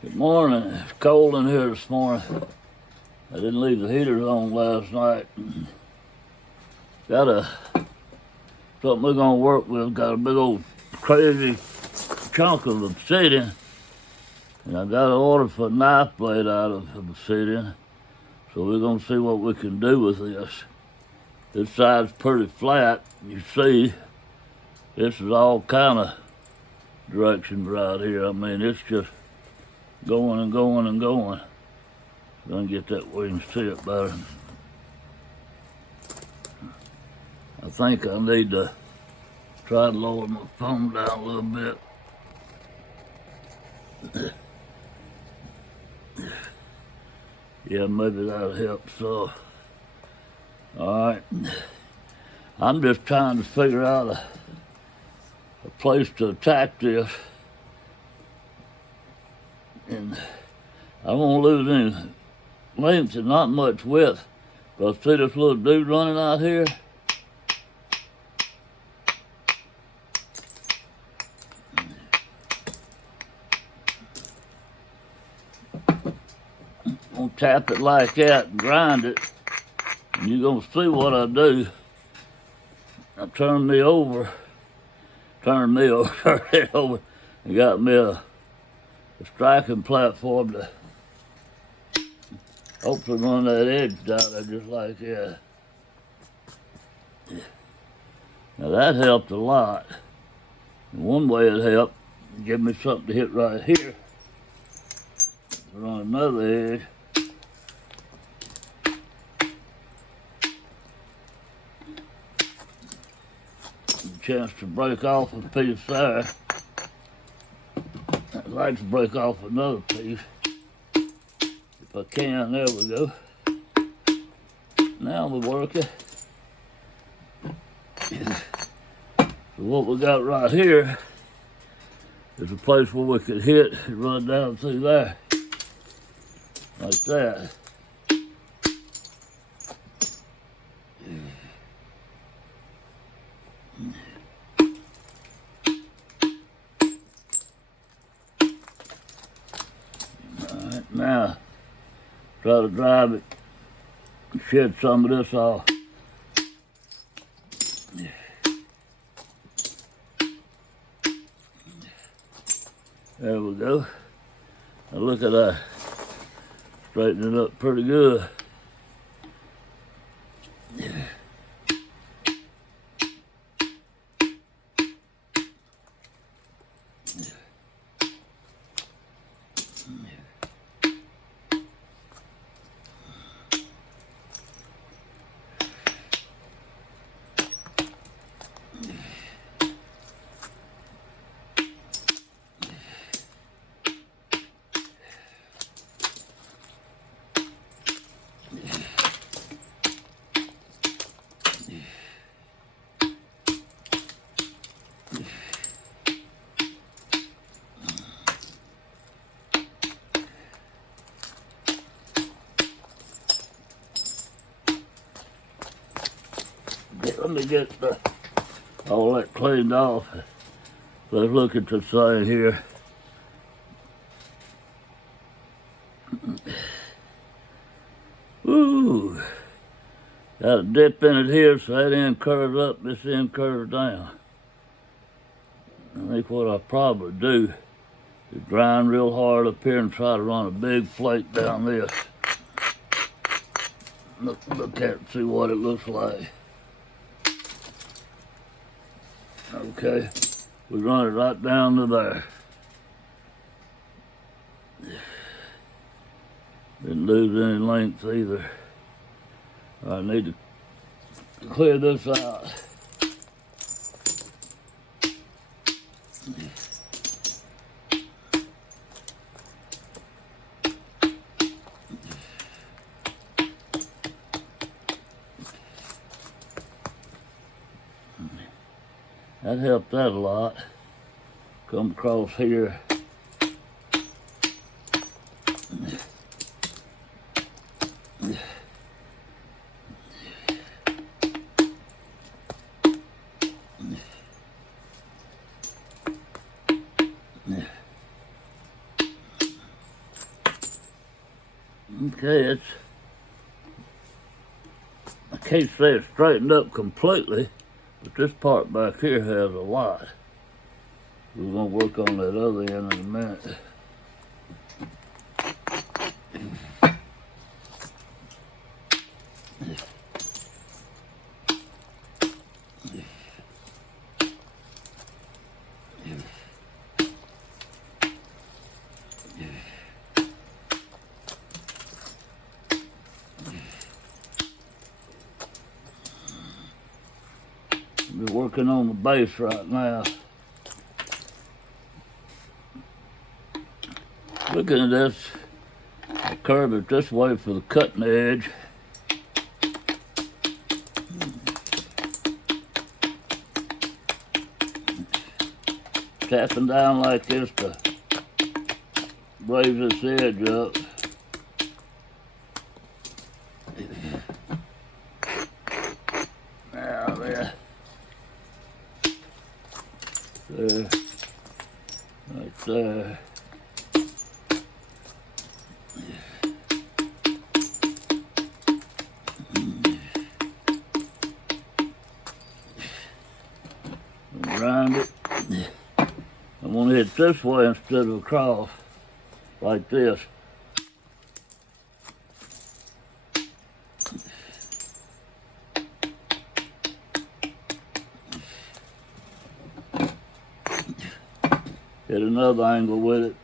Good morning. It's cold in here this morning. I didn't leave the heaters on last night. Got something we're gonna work with. Got a big old crazy chunk of obsidian. And I got an order for a knife blade out of obsidian. So we're gonna see what we can do with this. This side's pretty flat. You see, this is all kind of directions right here. I mean, it's just going and going and going. Gonna get that where you can see it better. I think I need to try to lower my phone down a little bit. Yeah, maybe that'll help. So, all right. I'm just trying to figure out a place to attack this. And I won't lose any length and not much width. But see this little dude running out here? I'm gonna tap it like that and grind it. And you're gonna see what I do. I turn it over, and got me a striking platform to hopefully run that edge down there just like that. Now that helped a lot. And one way it helped, give me something to hit right here. Run another edge. Chance to break off a piece there. I'd like to break off another piece. If I can, there we go. Now we're working. So what we got right here is a place where we could hit and run down through there. Like that. Alright, now try to drive it and shed some of this off. There we go. Now look at that. Straighten it up pretty good. Let me get all that cleaned off. Let's look at the thing here. Ooh, got a dip in it here, so that end curves up, this end curves down. I think what I'll probably do is grind real hard up here and try to run a big flake down this. Look at it, see what it looks like. Okay, we run it right down to there. Didn't lose any length either. I need to clear this out. That helped that a lot. Come across here. Okay, I can't say it's straightened up completely, but this part back here has a lot. We're gonna work on that other end in a minute. We're working on the base right now. Looking at this, I curve it this way for the cutting edge. Tapping down like this to raise this edge up. Now there. There. Right there. Grind it. I'm going to hit this way instead of across, like this. Hit another angle with it.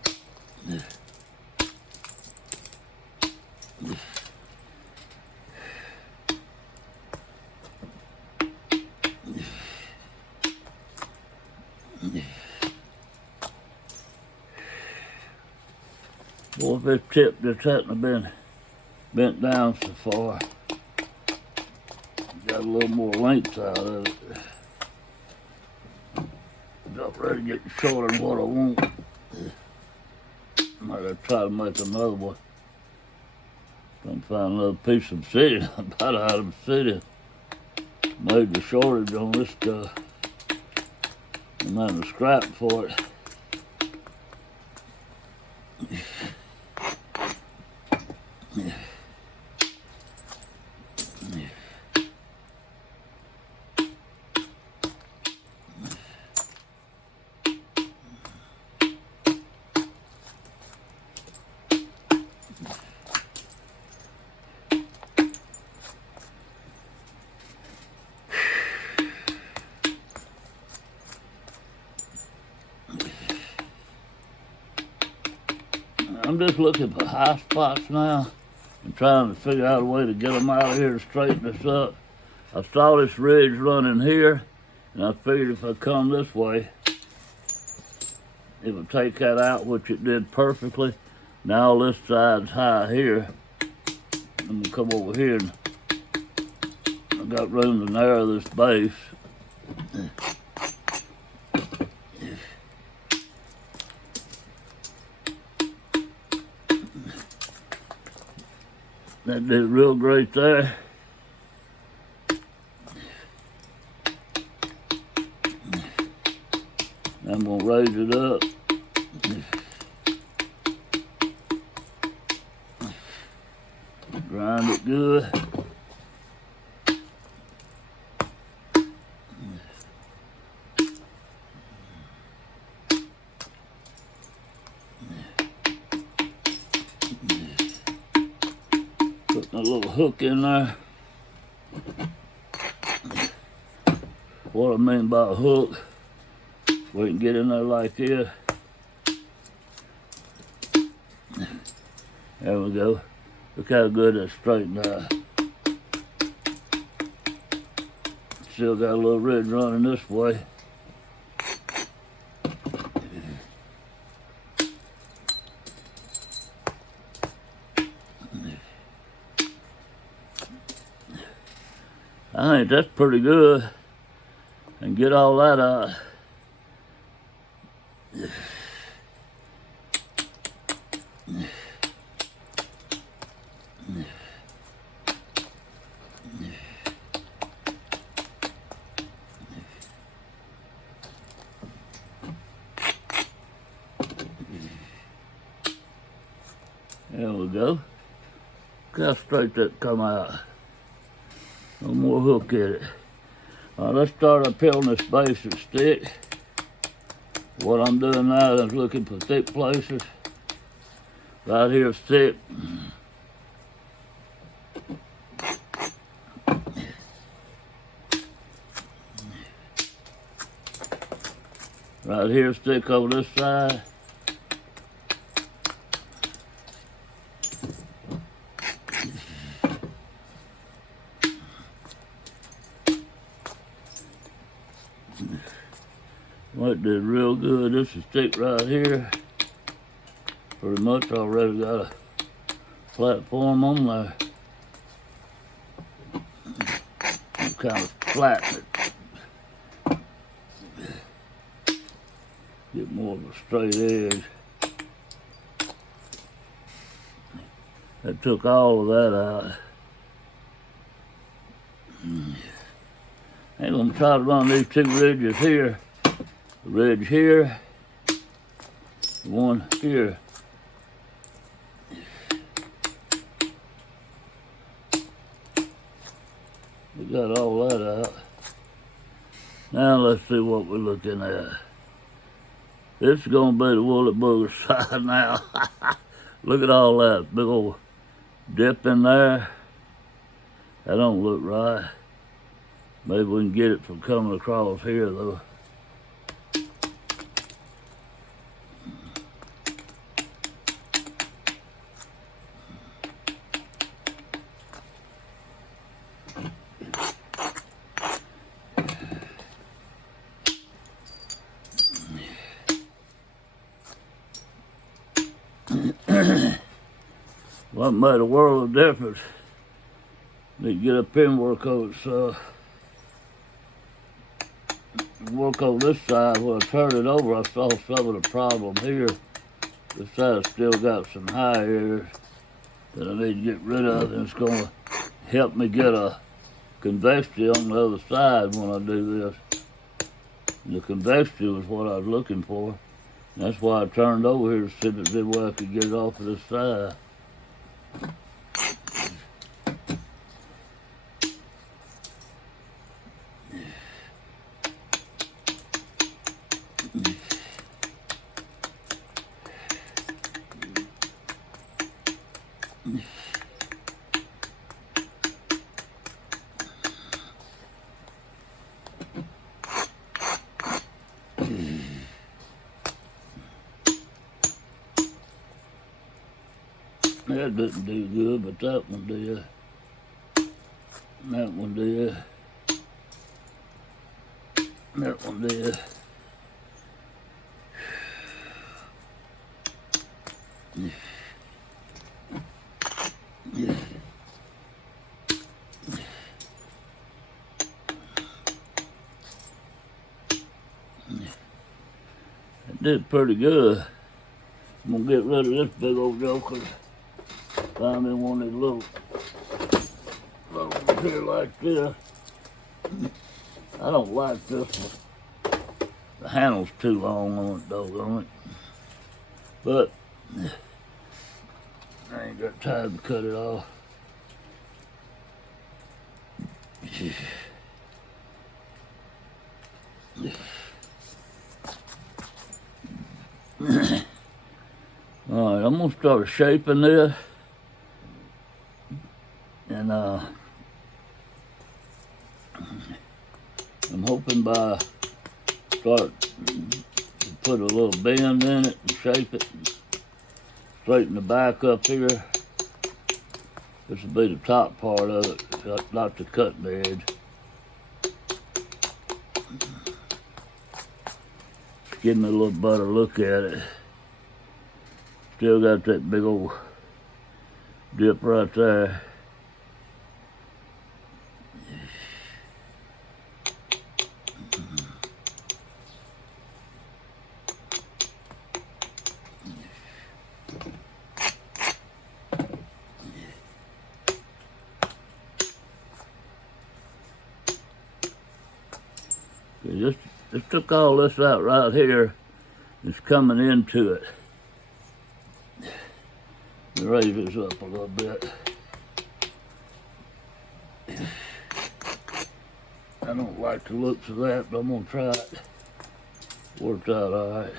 Boy, if this tip just hadn't been bent down so far, got a little more length out of it. Got ready to get shorter than what I want. Might have to try to make another one. Trying to find another piece of obsidian. I'm about out of obsidian. Made the shortage on this stuff. I'm having to scrap for it. I'm just looking for high spots now and trying to figure out a way to get them out of here to straighten this up. I saw this ridge running here, and I figured if I come this way, it would take that out, which it did perfectly. Now this side's high here. I'm gonna come over here and I got room to narrow this base. That did real great there. I'm gonna raise it up. Grind it good. Putting a little hook in there. What I mean by a hook, we can get in there like this. There we go. Look how good that's straightened out. Still got a little ridge running this way. I think that's pretty good. And get all that out. There we go. Look how straight that come out. No more hook in it. All right, let's start up here on this basic stick. What I'm doing now is looking for thick places. Right here is thick. Right here is thick over this side. That did real good. This is thick right here. Pretty much already got a platform on there. I'm kind of flatten it. Get more of a straight edge. That took all of that out. I'm going to try to run these two ridges here. The ridge here, one here. We got all that out. Now let's see what we're looking at. This is going to be the woolly booger side now. Look at all that big old dip in there. That don't look right. Maybe we can get it from coming across here though. Well, it made a world of difference. Need to get up here and work on this side. When I turned it over, I saw some of the problem here. This side's still got some high areas that I need to get rid of, and it's going to help me get a convexity on the other side when I do this. The convexity was what I was looking for. That's why I turned over here to see if there's a way I could get it off of this side. That didn't do good, but that one did. That one did. That one did. It did pretty good. I'm gonna get rid of this big old joker. Find me one of these little here like this. I don't like this one. The handle's too long on it, doggone it. But I ain't got time to cut it off. All right, I'm gonna start shaping this. And I'm hoping by start to put a little bend in it and shape it, and straighten the back up here. This will be the top part of it, not the cutting edge. Give me a little better look at it. Still got that big old dip right there. Just took all this out right here. It's coming into it. Raise this up a little bit. don't like the looks of that, but I'm gonna try it. Worked out all right.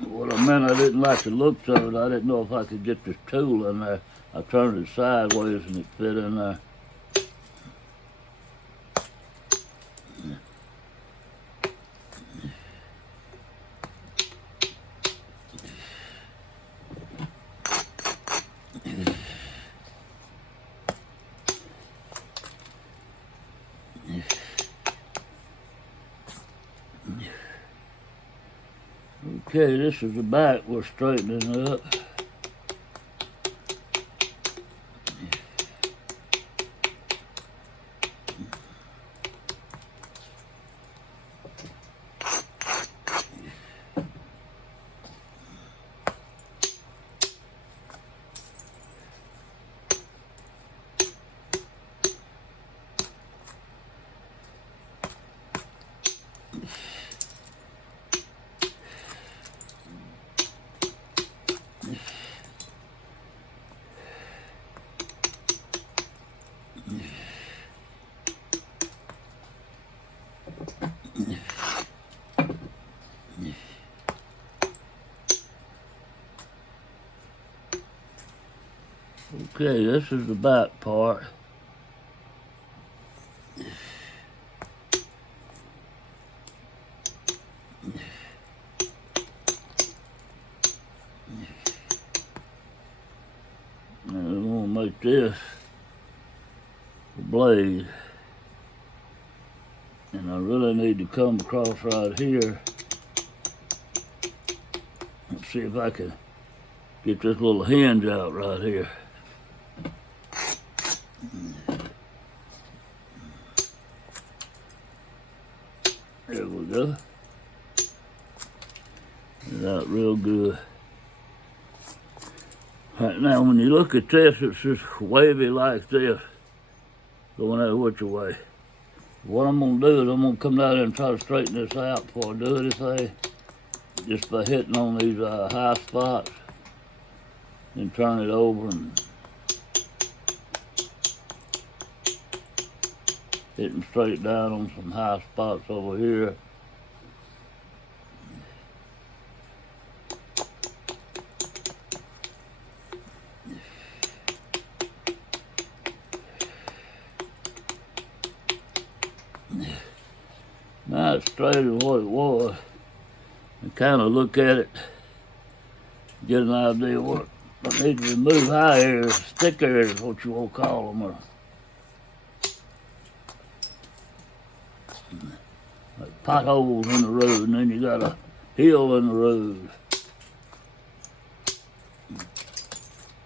What I meant, I didn't like the looks of it. I didn't know if I could get this tool in there. I turned it sideways and it fit in there. Okay, this is the back we're straightening up. Okay, this is the back part. And we're going to make this the blade. And I really need to come across right here. Let's see if I can get this little hinge out right here. There we go. It's out real good. Right now, when you look at this, it's just wavy like this, going out which way. What I'm going to do is I'm going to come down there and try to straighten this out before I do anything, just by hitting on these high spots and turn it over and hitting straight down on some high spots over here. Now it's straight as what it was. And kind of look at it, get an idea of what I need to remove. High areas, thick areas, what you want to call them, or like potholes in the road, and then you got a hill in the road.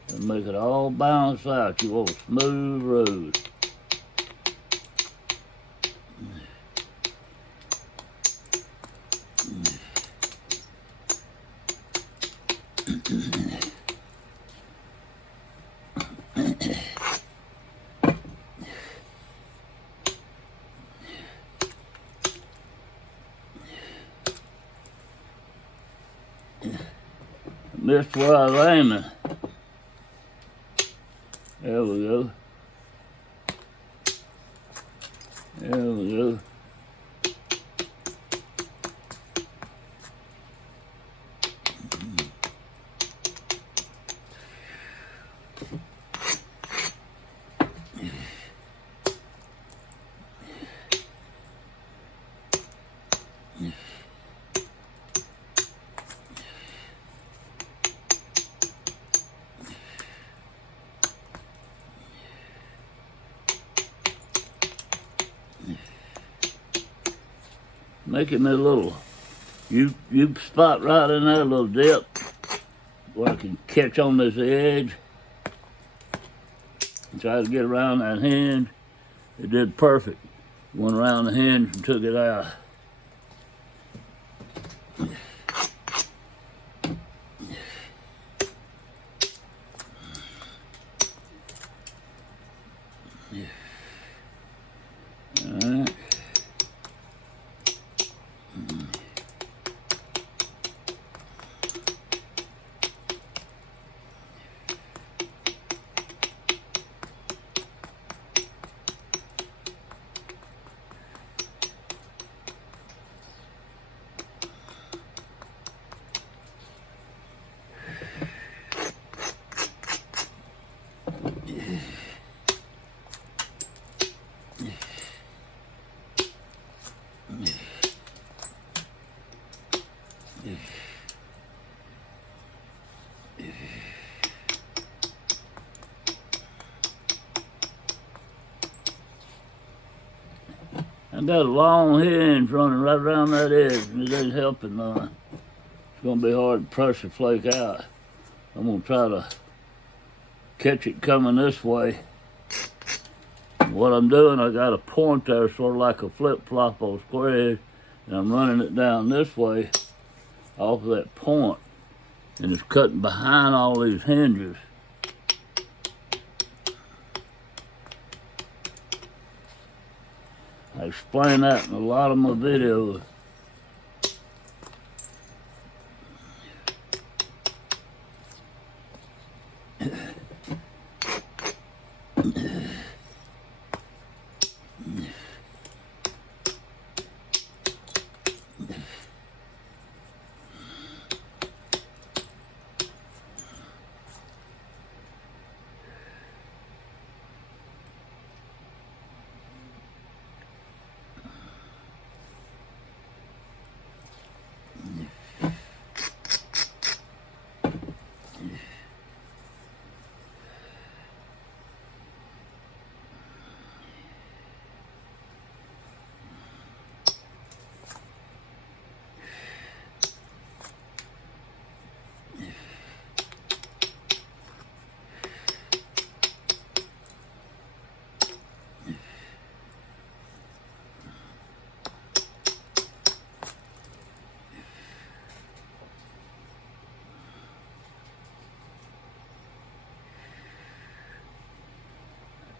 And make it all balance out. You want a smooth road. Missed where I was aiming. There we go. There we go. Making me a little you spot right in there, a little dip where I can catch on this edge and try to get around that hinge. It did perfect. Went around the hinge and took it out. All right. got a long hinge running right around that edge, and it ain't helping none. It's gonna be hard to pressure flake out. I'm gonna try to catch it coming this way. What I'm doing, I got a point there, sort of like a flip-flop on square edge, and I'm running it down this way off of that point, and it's cutting behind all these hinges. I explain that in a lot of my videos.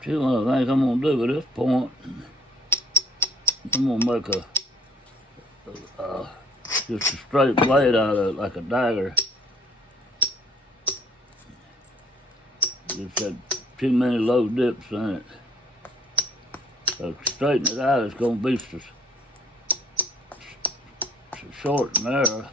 See what I think I'm gonna do at this point. I'm gonna make just a straight blade out of it, like a dagger. Just had too many low dips in it. So to straighten it out, it's gonna be so short and narrow.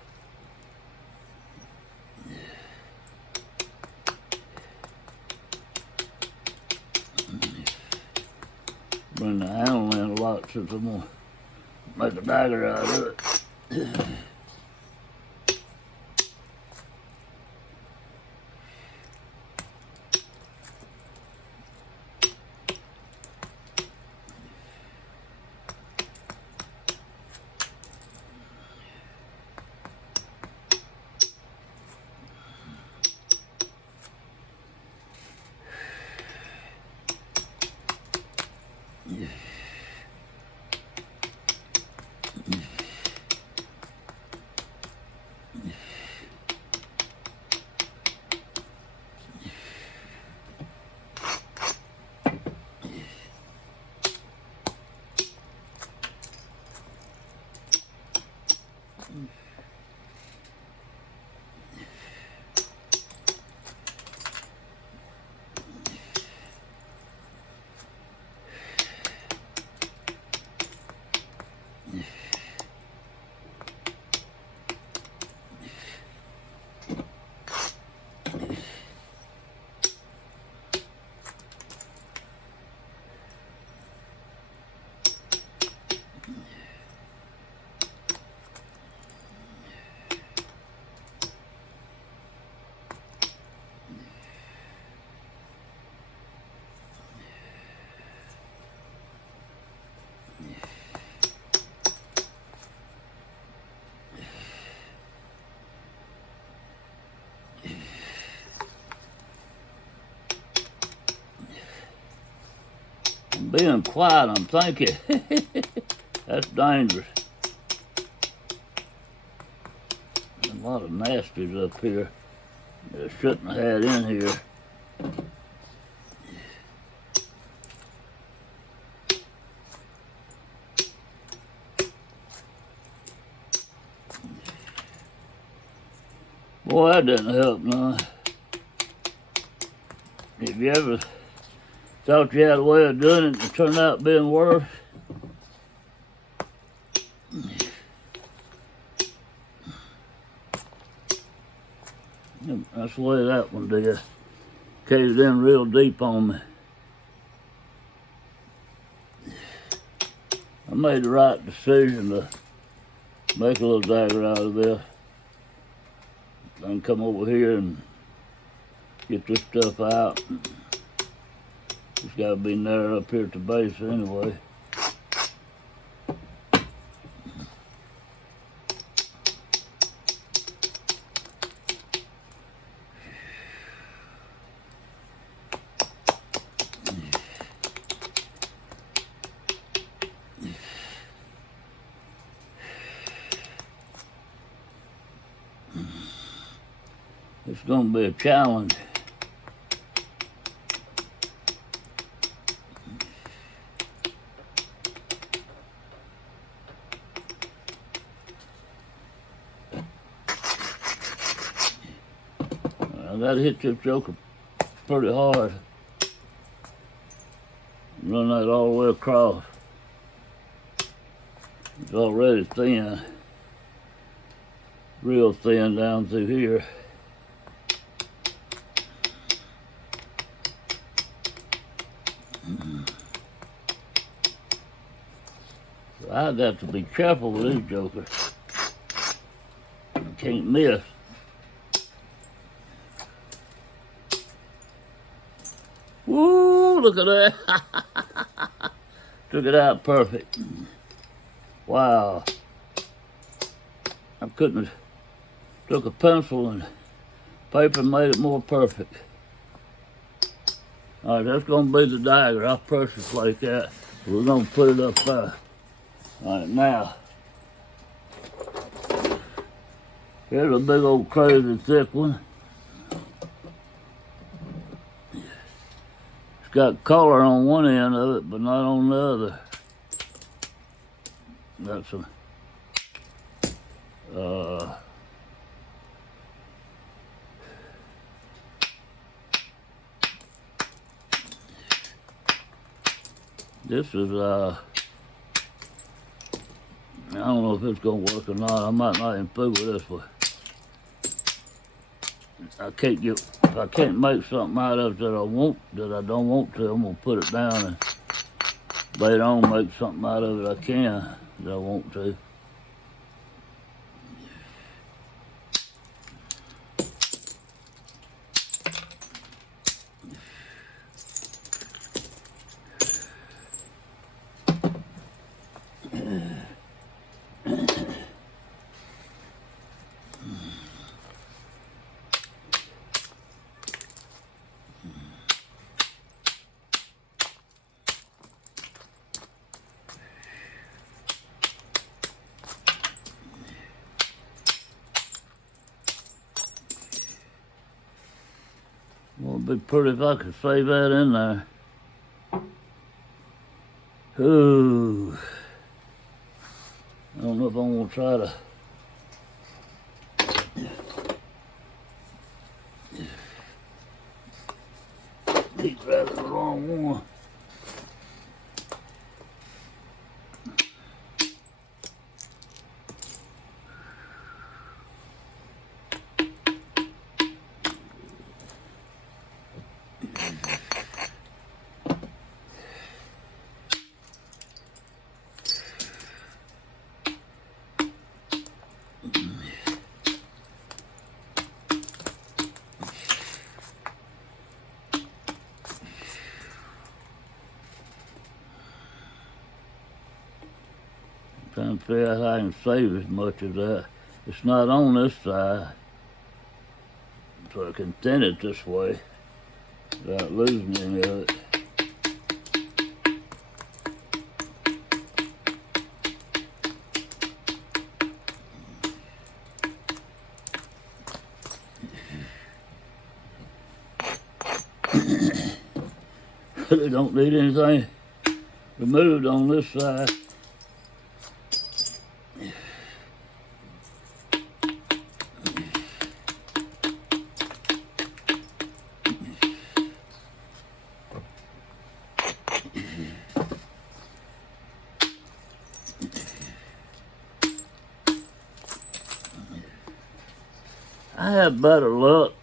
Bring the handle in a lot since I'm gonna make a dagger out of it. Being quiet, I'm thinking. That's dangerous. A lot of nasties up here that shouldn't have had in here. Boy, that didn't help none. Have you ever thought you had a way of doing it and it turned out being worse? That's the way that one did. Caved in real deep on me. I made the right decision to make a little dagger out of this. I can come over here and get this stuff out. It's got to be narrow up here at the base anyway. It's gonna be a challenge. I gotta hit this joker pretty hard. Run that all the way across. It's already thin. Real thin down through here. So I got to be careful with these jokers. I can't miss. Woo, look at that. Took it out perfect. Wow. I couldn't have took a pencil and paper and made it more perfect. All right, that's gonna be the dagger. I'll pressure plate that. We're gonna put it up there. All right, now, here's a big old crazy thick one. It's got color on one end of it, but not on the other. Got some this is I don't know if it's gonna work or not. I might not even fool with this one. If I can't make something out of it that I don't want to, I'm gonna put it down and later on make something out of it I can that I want to. Well, it'd be pretty if I could save that in there. Ooh. I don't know if I'm gonna try to. Keep grabbing the wrong one. Trying to figure out how I can save as much of that. It's not on this side, so I can thin it this way without losing any of it. They don't need anything removed on this side. I have better luck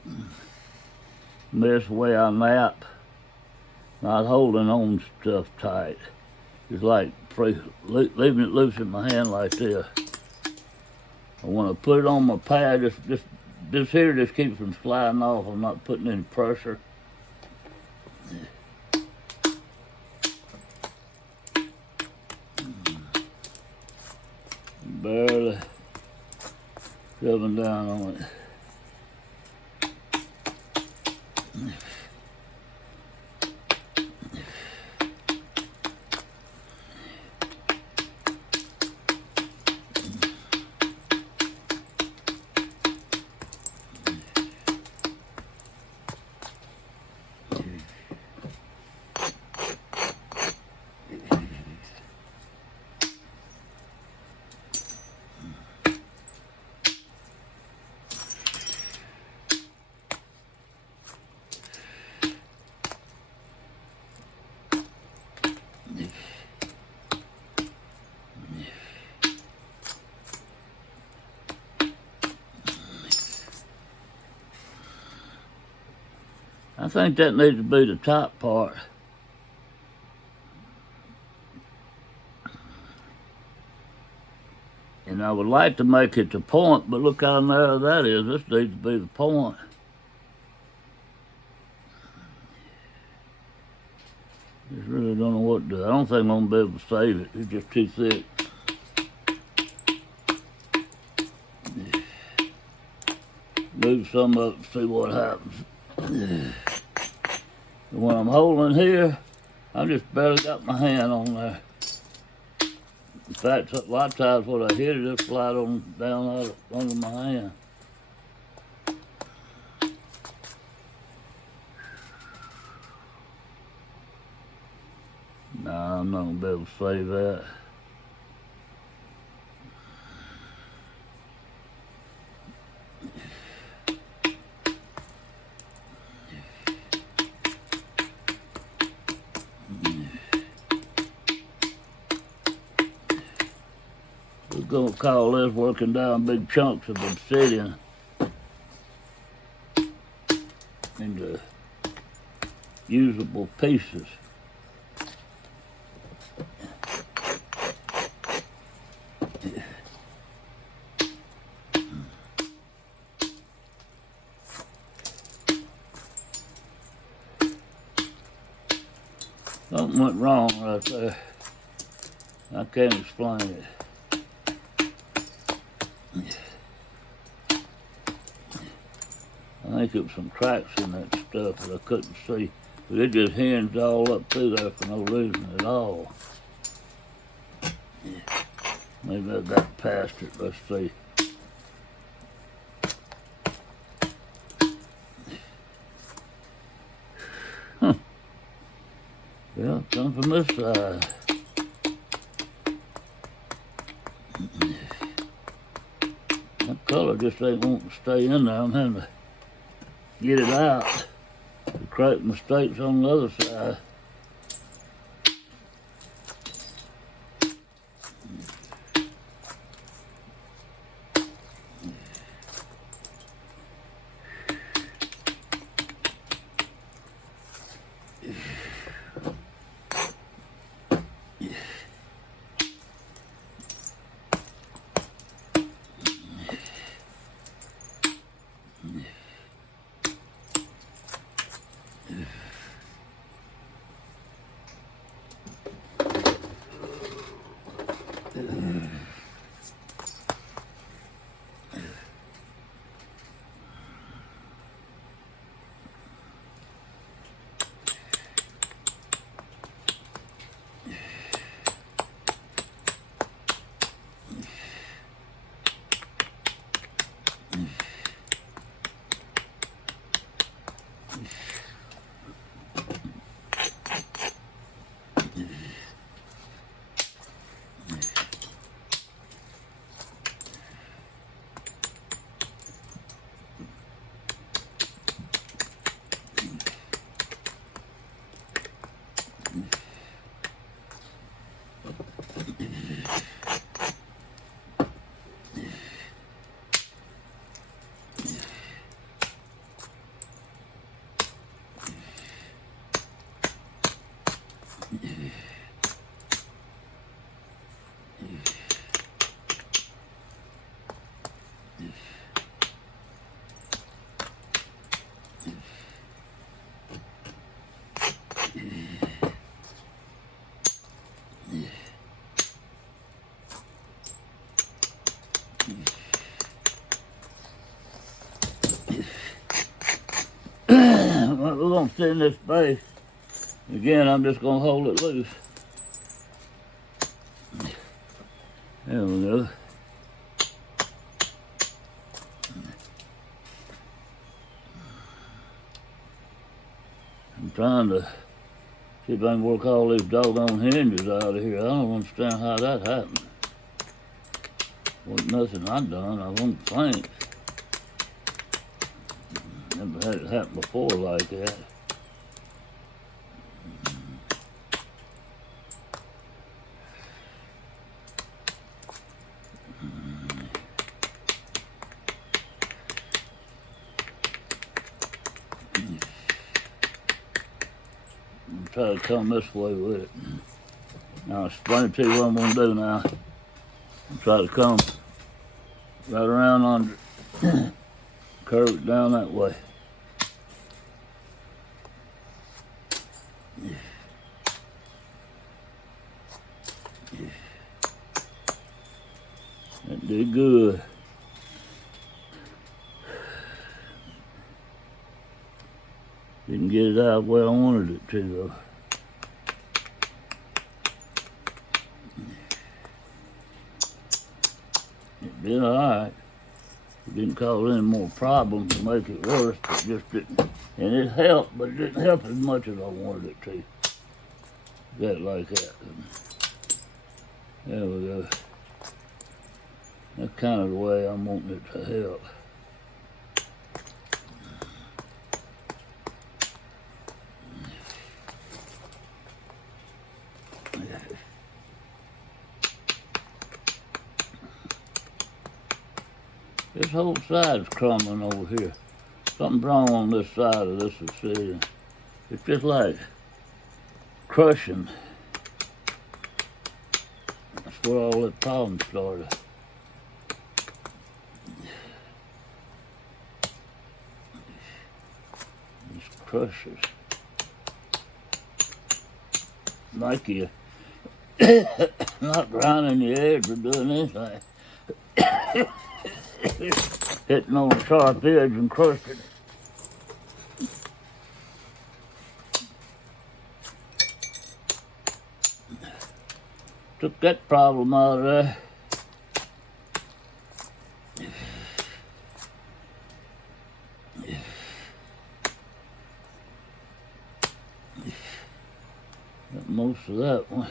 this way I nap, not holding on stuff tight. It's like leaving it loose in my hand like this. I want to put it on my pad, this here just keeps from sliding off. I'm not putting any pressure. Barely shoving down on it. I think that needs to be the top part. And I would like to make it the point, but look how narrow that is. This needs to be the point. Just really don't know what to do. I don't think I'm going to be able to save it. It's just too thick. Move some of it and see what happens. And when I'm holding here, I just barely got my hand on there. In fact, a lot of times when I hit it, just slide on down out under my hand. Nah, I'm not gonna be able to save that. We're gonna call this working down big chunks of obsidian into usable pieces. Something went wrong right there. I can't explain it. I think it was some cracks in that stuff that I couldn't see. But it just hinged all up through there for no reason at all. Maybe I got past it. Let's see. Yeah, come from this side. That color just ain't wanting to stay in there. I'm having to get it out to correct mistakes on the other side. We're going to sit in this space. Again, I'm just going to hold it loose. There we go. I'm trying to see if I can work all these doggone hinges out of here. I don't understand how that happened. Wasn't nothing I done, I won't think. Never had it happen before like that. try to come this way with it. Now I'll explain to you what I'm going to do now. I'll try to come right around under, curve it down that way. That did good. Didn't get it out where I wanted it to though. It did alright. It didn't cause any more problems to make it worse, but just didn't. And it helped, but it didn't help as much as I wanted it to. Got it like that. There we go. That's kind of the way I'm wanting it to help. This whole side's crumbling over here. Something's wrong on this side of this Obsidian. It's just like crushing. That's where all that problem started. These crushers. Like you not grinding your edge or doing anything. Hitting on a sharp edge and crushing it. Took that problem out of there. Got most of that one.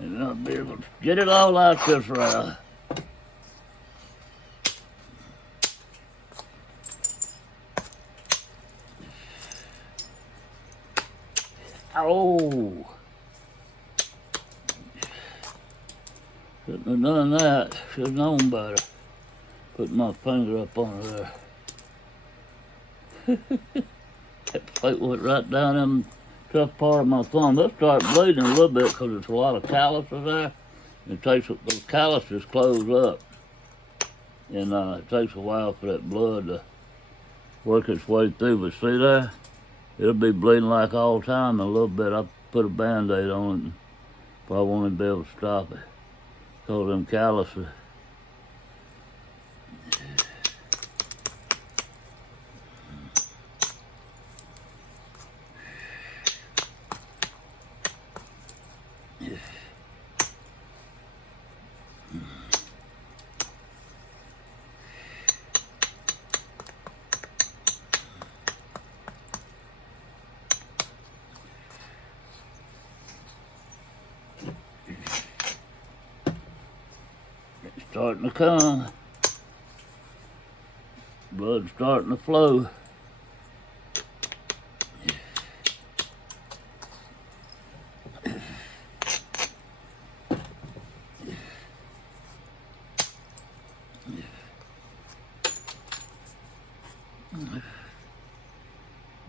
And I'll be able to get it all out this round. Oh! Shouldn't have done that. Should have known better. Put my finger up on there. That plate went right down in the tough part of my thumb. It'll start bleeding a little bit because there's a lot of calluses there. It takes those calluses close up. And it takes a while for that blood to work its way through. But see there? It'll be bleeding like all the time in a little bit. I put a Band-Aid on it and probably won't be able to stop it. Because them calluses. Starting to come. Blood's starting to flow.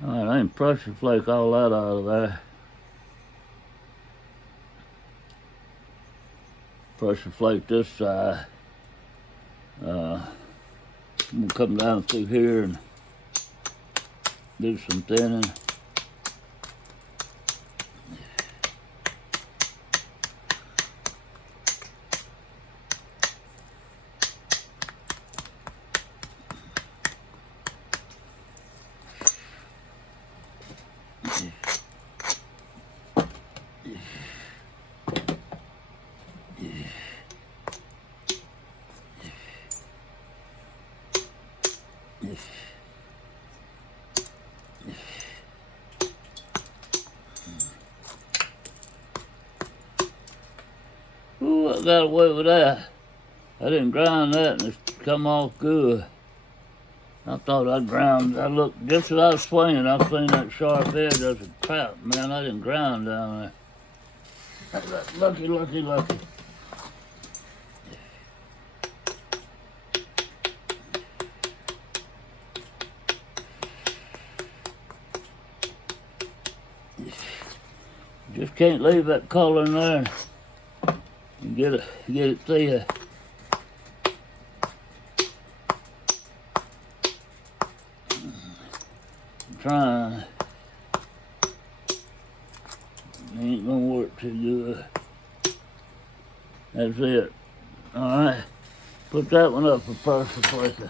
All right, I ain't pressure flake all that out of there. Pressure flake this side. I'm gonna come down through here and do some thinning. Ooh, I got away with that. I didn't grind that and it's come off good. I thought I'd ground. I looked just as I was swinging. I seen that sharp edge. I said, "Crap, man! I didn't ground down there." I got lucky, lucky, lucky. Just can't leave that color in there and get it thin. I'm trying. It ain't gonna work too good. That's it. Alright. Put that one up for Percussion.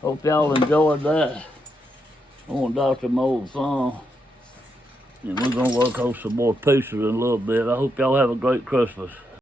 Hope y'all enjoyed that. I want to doctor my old thumb. And we're gonna work on some more pieces in a little bit. I hope y'all have a great Christmas.